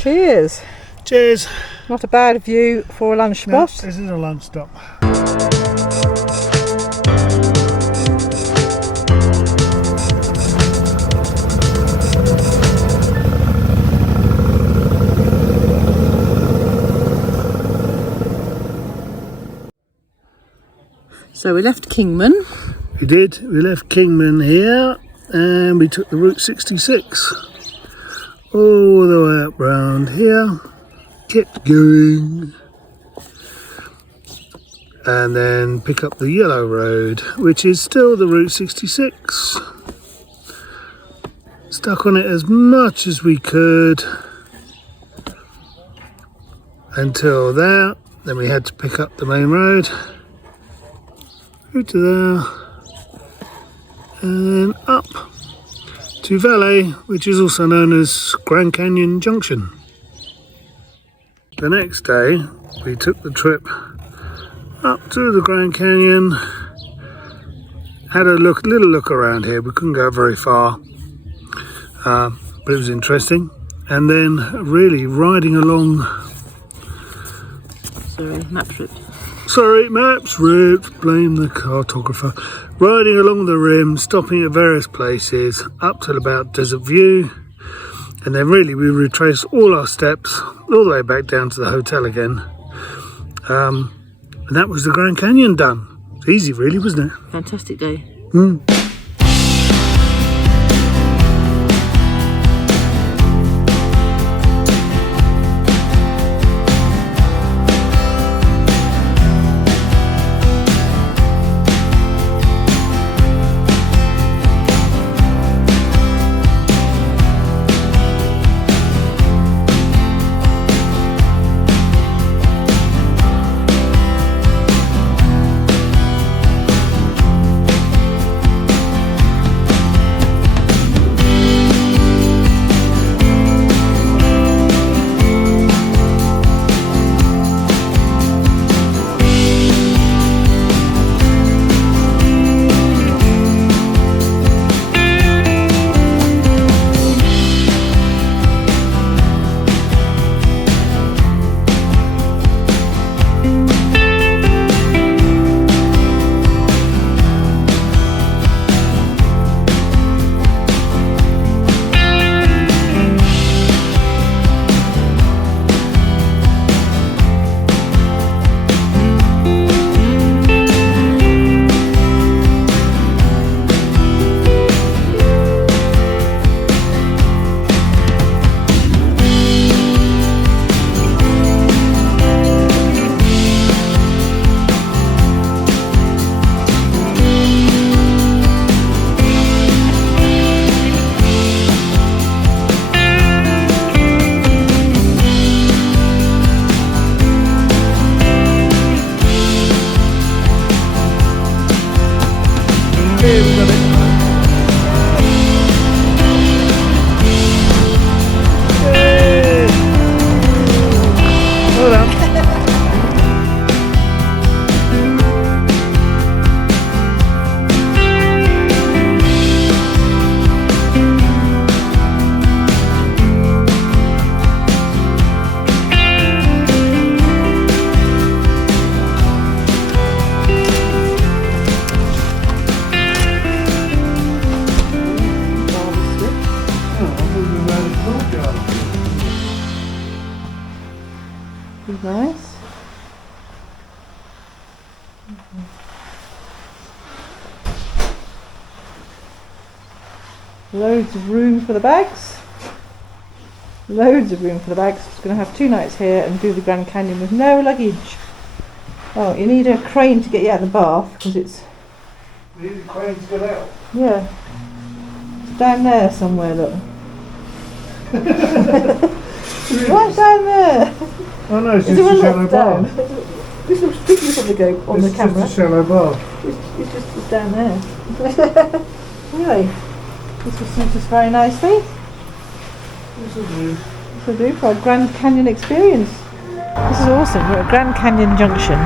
Cheers. Cheers. Not a bad view for a lunch No, spot. this is a lunch stop. So we left Kingman. We did. We left Kingman here and we took the Route 66 all the way up round here. Kept going. And then pick up the yellow road, which is still the Route 66. Stuck on it as much as we could until there. Then we had to pick up the main road. Through to there. And then up to Valet, which is also known as Grand Canyon Junction. The next day, we took the trip up to the Grand Canyon, had a little look around here. We couldn't go very far, but it was interesting. And then really riding along. Sorry, map ripped. Sorry, maps ripped, blame the cartographer. Riding along the rim, stopping at various places, up till about Desert View. And then really we retraced all our steps, all the way back down to the hotel again. And that was the Grand Canyon done. It's easy really, wasn't it? Fantastic day. Nice. Loads of room for the bags. Loads of room for the bags. Just going to have 2 nights here and do the Grand Canyon with no luggage. Oh, you need a crane to get you out of the bath because it's... You need a crane to get out? Yeah. It's down there somewhere, look. Right down there. Oh no, it's just a shallow bar. This looks big on the go on the camera. It's just a shallow bar. It's just down there. Anyway, this will suit us very nicely. This will do. This will do for our Grand Canyon experience. This is awesome. We're at Grand Canyon Junction,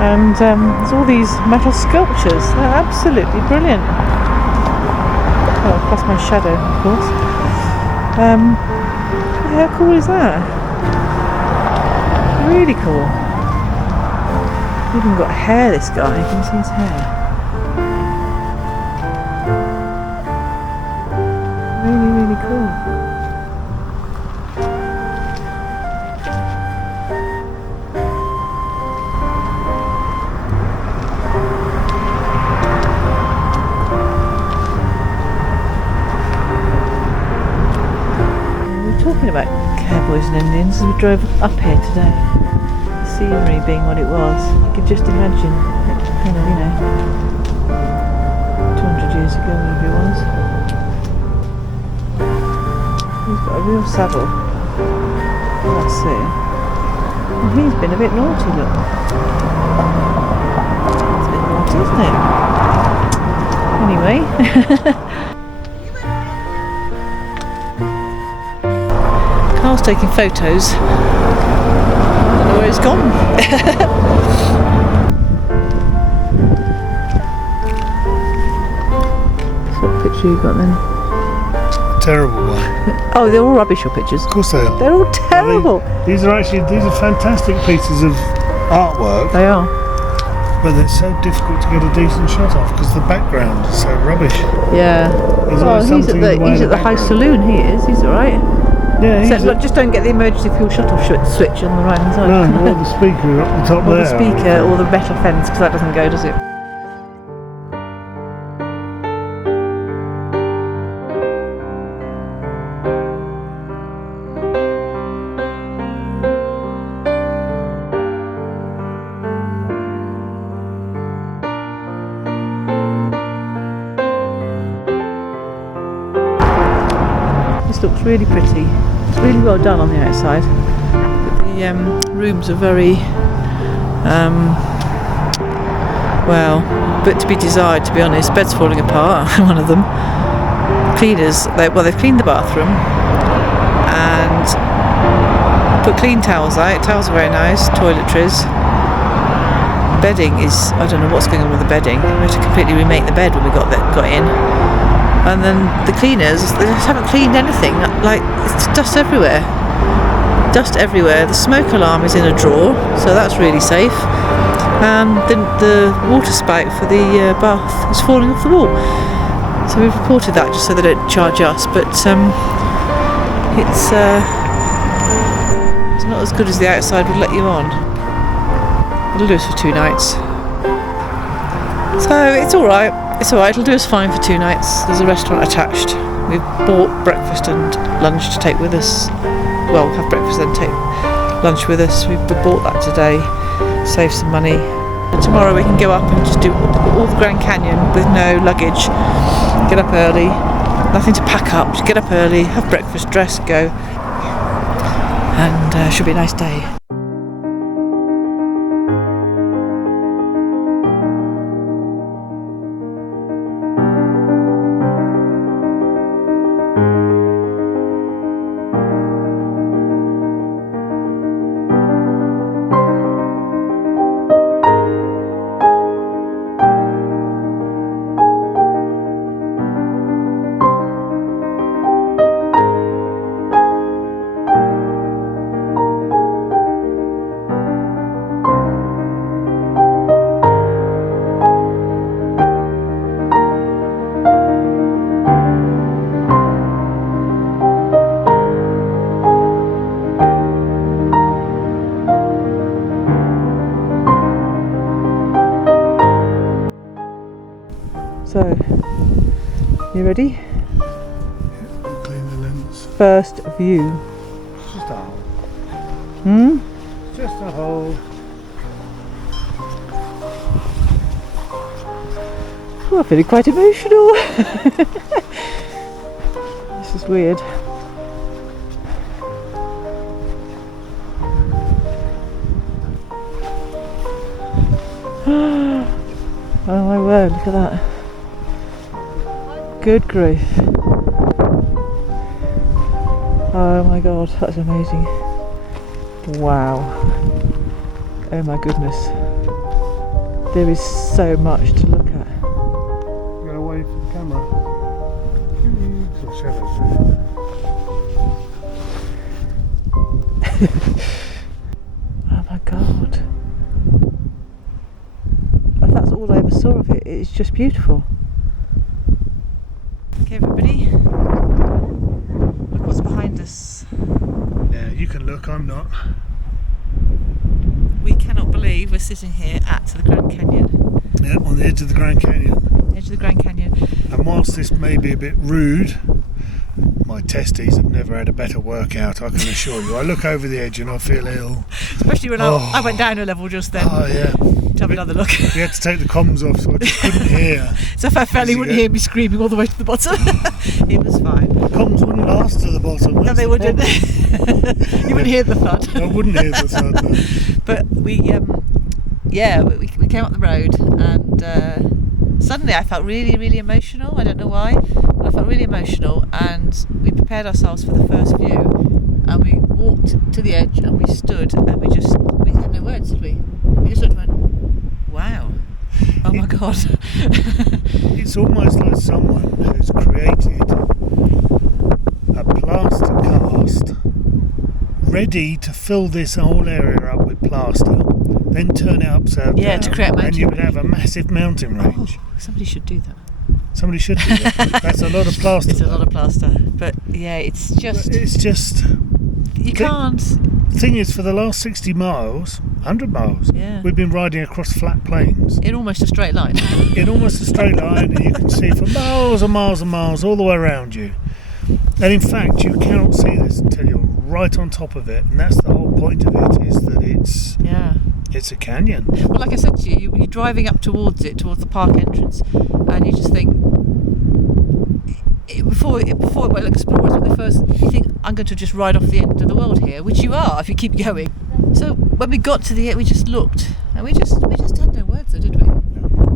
and there's all these metal sculptures. They're absolutely brilliant. Oh, plus my shadow, of course. How cool is that? Really cool. He's even got hair, this guy. You can see his hair. Really, really cool. Talking about cowboys and Indians as we drove up here today. The scenery being what it was, you could just imagine it kind of, 200 years ago, whatever it was. He's got a real saddle. That's it. And he's been a bit naughty, look. It's a bit naughty, isn't it? Anyway. Carl's taking photos. I don't know where it's gone. What picture you got then? Terrible one. Oh, they're all rubbish, your pictures. Of course they are. They're all terrible. These are fantastic pieces of artwork. They are. But they're so difficult to get a decent shot off because the background is so rubbish. Yeah. He's at the high saloon. He is. He's all right. Yeah, so look, just don't get the emergency fuel shut-off switch on the right hand side. No, or the speaker up the top or there. Or the speaker, or the metal fence, because that doesn't go, does it? This looks really pretty. It's really well done on the outside. But the rooms are very, but to be desired, to be honest. Bed's falling apart, one of them. Cleaners, they've cleaned the bathroom and put clean towels out. Towels are very nice, toiletries. Bedding is, I don't know what's going on with the bedding. We had to completely remake the bed when we got in. And then the cleaners, they just haven't cleaned anything. Like, it's dust everywhere. Dust everywhere. The smoke alarm is in a drawer, so that's really safe. The water spout for the bath is falling off the wall. So we've reported that just so they don't charge us. But it's not as good as the outside would let you on. It'll do us for 2 nights. So it's all right. It's alright, it'll do us fine for 2 nights. There's a restaurant attached. We've bought breakfast and lunch to take with us. Well, have breakfast and take lunch with us. We bought that today, save some money. And tomorrow we can go up and just do all the Grand Canyon with no luggage. Get up early, nothing to pack up, just get up early, have breakfast, dress, go. And should be a nice day. So, you ready? Clean the lens. First view. Just a hole. Just a hole. Oh, I'm feeling quite emotional. This is weird. Oh my word, look at that. Good grief. Oh my god, that's amazing. Wow. Oh my goodness. There is so much to look at. You gotta wait for the camera. Oh my god. And that's all I ever saw of it. It's just beautiful. Okay everybody, look what's behind us. Yeah, you can look, I'm not. We cannot believe we're sitting here at the Grand Canyon. Yeah, on the edge of the Grand Canyon. Edge of the Grand Canyon. And whilst this may be a bit rude, my testes have never had a better workout, I can assure you. I look over the edge and I feel ill. Especially when I went down a level just then. Oh yeah. To have another look. We had to take the comms off so I just couldn't hear. So if I fell, he wouldn't hear me screaming all the way to the bottom. It was fine. The comms wouldn't last to the bottom. No, they wouldn't. You wouldn't hear the thud. I wouldn't hear the thud. No. But we came up the road and suddenly I felt really, really emotional. I don't know why. But I felt really emotional, and we prepared ourselves for the first view, and we walked to the edge and we stood and we had no words, did we? We just looked and went, wow. Oh my god. It's almost like someone who's created a plaster cast ready to fill this whole area up with plaster, then turn it upside down, to create a mountain. and you would have a massive mountain range. Oh, somebody should do that. Somebody should do that. That's a lot of plaster. It's a lot of plaster. But yeah, it's just you can't. The thing is, for the last 60 miles, 100 miles, we've been riding across flat plains. In almost a straight line. In almost a straight line, and you can see for miles and miles and miles all the way around you. And in fact, you cannot see this until you're right on top of it, and that's the whole point of it, is that it's a canyon. Well, like I said to you, you're driving up towards the park entrance, and you just think, before well, explorers, when they first, you think, I'm going to just ride off the end of the world here, which you are if you keep going. So when we got to the end, we just looked, and we just had no words, though, did we?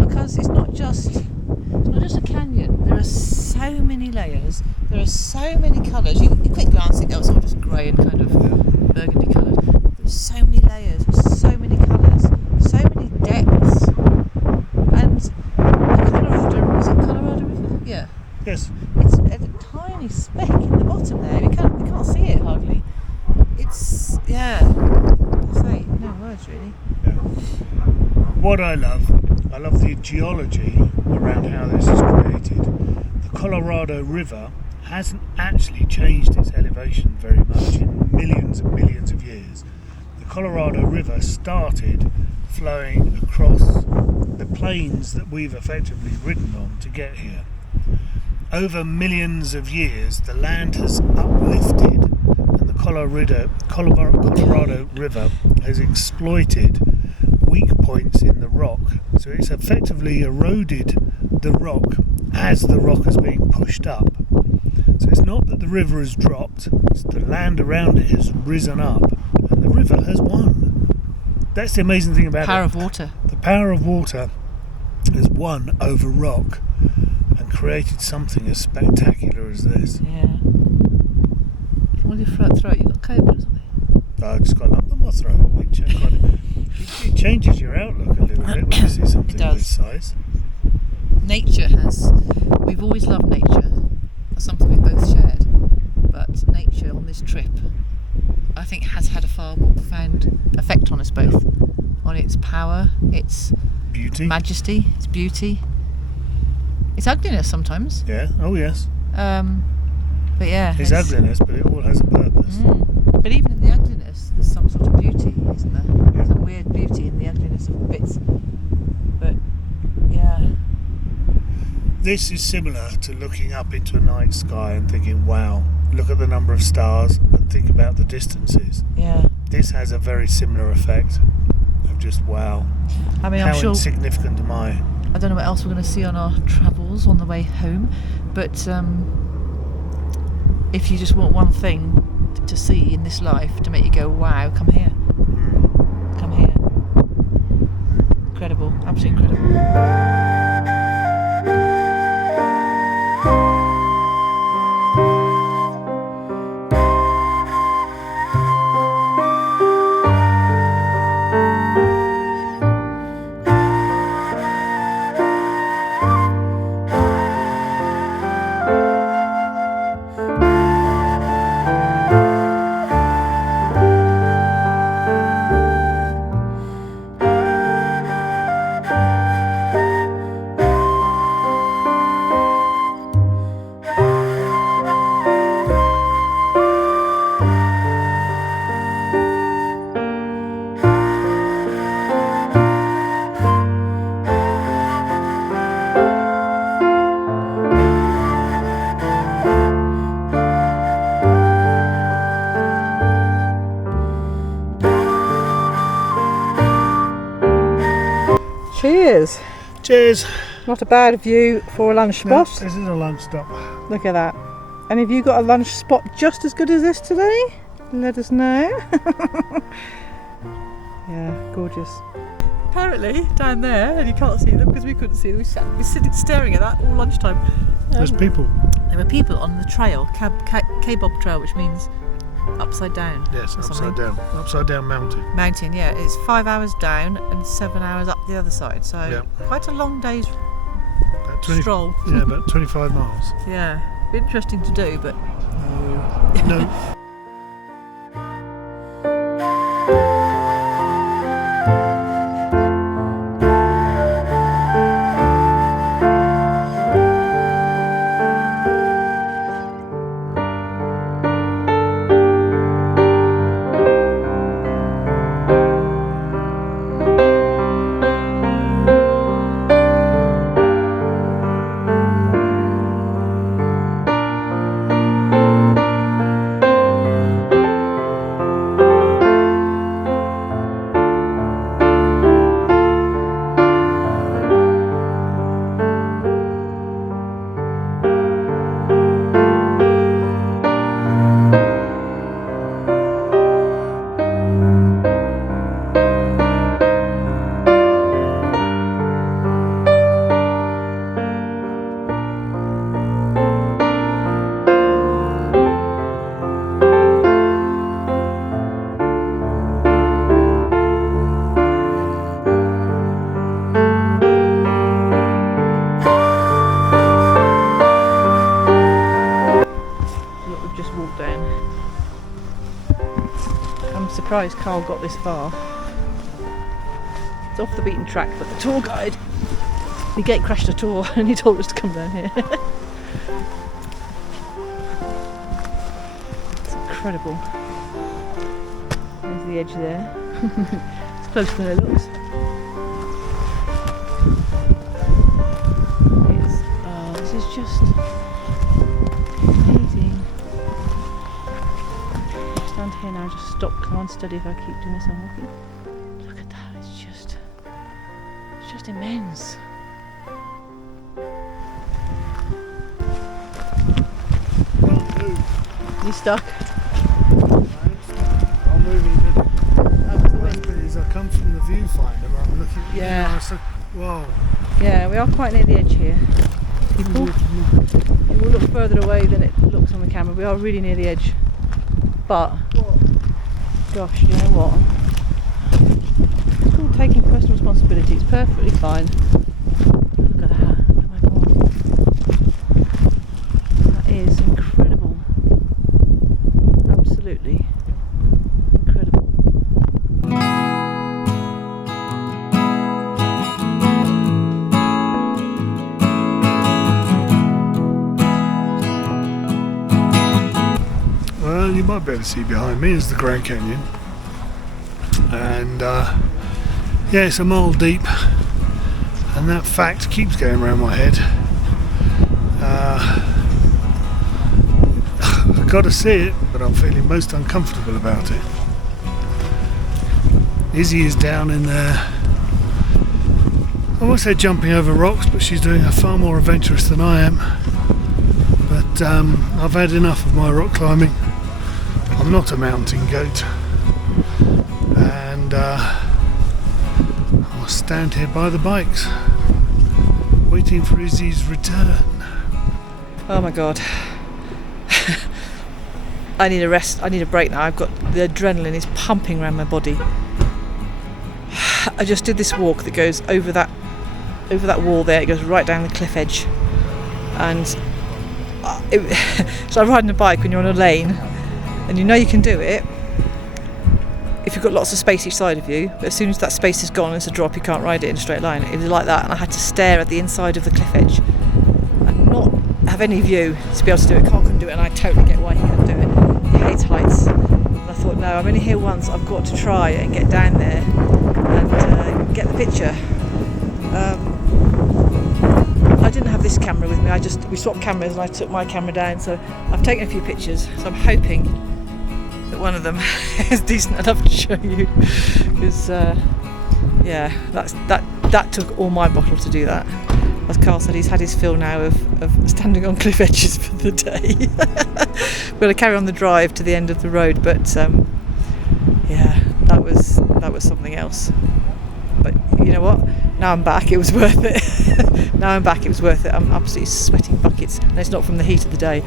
Because it's not just a canyon. There are so many layers. There are so many colours. You quick glance and go, it's all just grey and kind of burgundy coloured. There's so many layers, so many colours, so many depths. And the Colorado, is it Colorado River? Yeah. Yes. It's a tiny speck in the bottom there. We can't see it hardly. It's I say no words really. Yeah. What I love the geology around how this is created. The Colorado River hasn't actually changed its elevation very much in millions and millions of years. The Colorado River started flowing across the plains that we've effectively ridden on to get here. Over millions of years, the land has uplifted, and the Colorado River has exploited weak points in the rock. So it's effectively eroded the rock as the rock is being pushed up. So it's not that the river has dropped, it's the land around it has risen up, and the river has won. That's the amazing thing about it. Power of water. The power of water has won over rock and created something as spectacular as this. Yeah. What your throat? You got COVID or something? I just got a lump in my throat. It changes your outlook a little bit when you see something of this size. Nature has. We've always loved nature. That's something we've both shared. But nature on this trip, I think, has had a far more profound effect on us both. On its power, its beauty, majesty, its beauty, its ugliness sometimes. Yeah. Oh yes. But yeah. It's ugliness, but it all has a purpose. But even in the ugliness, there's some sort of beauty, isn't there? Yeah. Some weird beauty in the ugliness of bits. But yeah. This is similar to looking up into a night sky and thinking, wow, look at the number of stars and think about the distances. Yeah. This has a very similar effect of just, wow. I mean, how I'm sure insignificant am I? I don't know what else we're going to see on our travels on the way home, but if you just want one thing to see in this life to make you go, wow, come here. Come here. Incredible, absolutely incredible. cheers. Cheers. Not a bad view for a lunch No, spot. this is a lunch stop. Look at that. Any of you got a lunch spot just as good as this today? Let us know. Yeah, gorgeous. Apparently down there, and you can't see them because we couldn't see them, we were sitting staring at that all lunchtime. There's people. There were people on the trail, K-Bob trail, which means upside down. Yes, or upside something. down. Upside down mountain. Mountain, yeah. It's 5 hours down and 7 hours up the other side. So Yeah. quite a long day's About 20, stroll. yeah, about 25 miles. Yeah, interesting to do, but No. I'm surprised Carl got this far. It's off the beaten track, but the tour guide, the gate crashed a tour and he told us to come down here. It's incredible. There's the edge there. It's closer than it looks. This is just amazing. Stand here now, just stop, come on, steady if I keep doing this, I'm walking. Look at that, it's just immense. You stuck? I'm moving a bit. That was the wind. As I come from the viewfinder, I'm looking. Yeah. It's like, wow. Yeah, we are quite near the edge here. People, it will look further away than it looks on the camera. We are really near the edge. But, gosh, you know what? It's called taking personal responsibility. It's perfectly fine. Look at that. Oh my god. That is incredible. Absolutely incredible. Well, you might be able to see behind me is the Grand Canyon, and yeah, it's a mile deep, and that fact keeps going around my head. I've got to see it, but I'm feeling most uncomfortable about it. Izzy is down in there. I won't say jumping over rocks, but she's doing it far more adventurous than I am. But I've had enough of my rock climbing. I'm not a mountain goat, and I'll stand here by the bikes, waiting for Izzy's return. Oh my god. I need a rest, I need a break now. I've got, the adrenaline is pumping around my body. I just did this walk that goes over that wall there. It goes right down the cliff edge, and so I'm riding a bike when you're on a lane, and you know you can do it if you've got lots of space each side of you, but as soon as that space is gone, it's a drop, you can't ride it in a straight line. It was like that, and I had to stare at the inside of the cliff edge and not have any view to be able to do it. Carl couldn't do it, and I totally get why he couldn't do it. He hates heights, and I thought, no, I'm only here once, I've got to try and get down there and get the picture. I didn't have this camera with me, we swapped cameras and I took my camera down, so I've taken a few pictures, so I'm hoping that one of them is decent enough to show you, because yeah, that that took all my bottle to do that. As Carl said, he's had his fill now of standing on cliff edges for the day. We're going to carry on the drive to the end of the road, but yeah, that was something else. But you know what? Now I'm back, it was worth it. Now I'm back, it was worth it. I'm absolutely sweating buckets, and it's not from the heat of the day,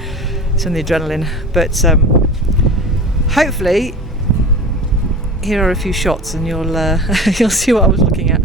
it's from the adrenaline. But hopefully, here are a few shots, and you'll you'll see what I was looking at.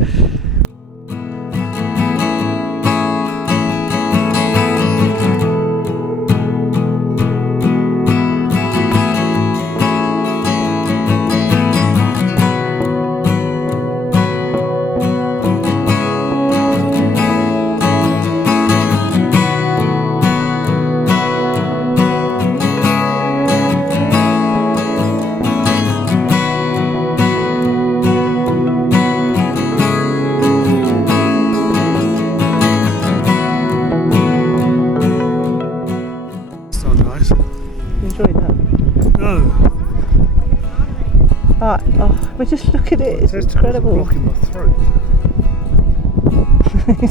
But just look at it, it's incredible. Blocking my throat.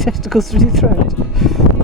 Testicles through your throat.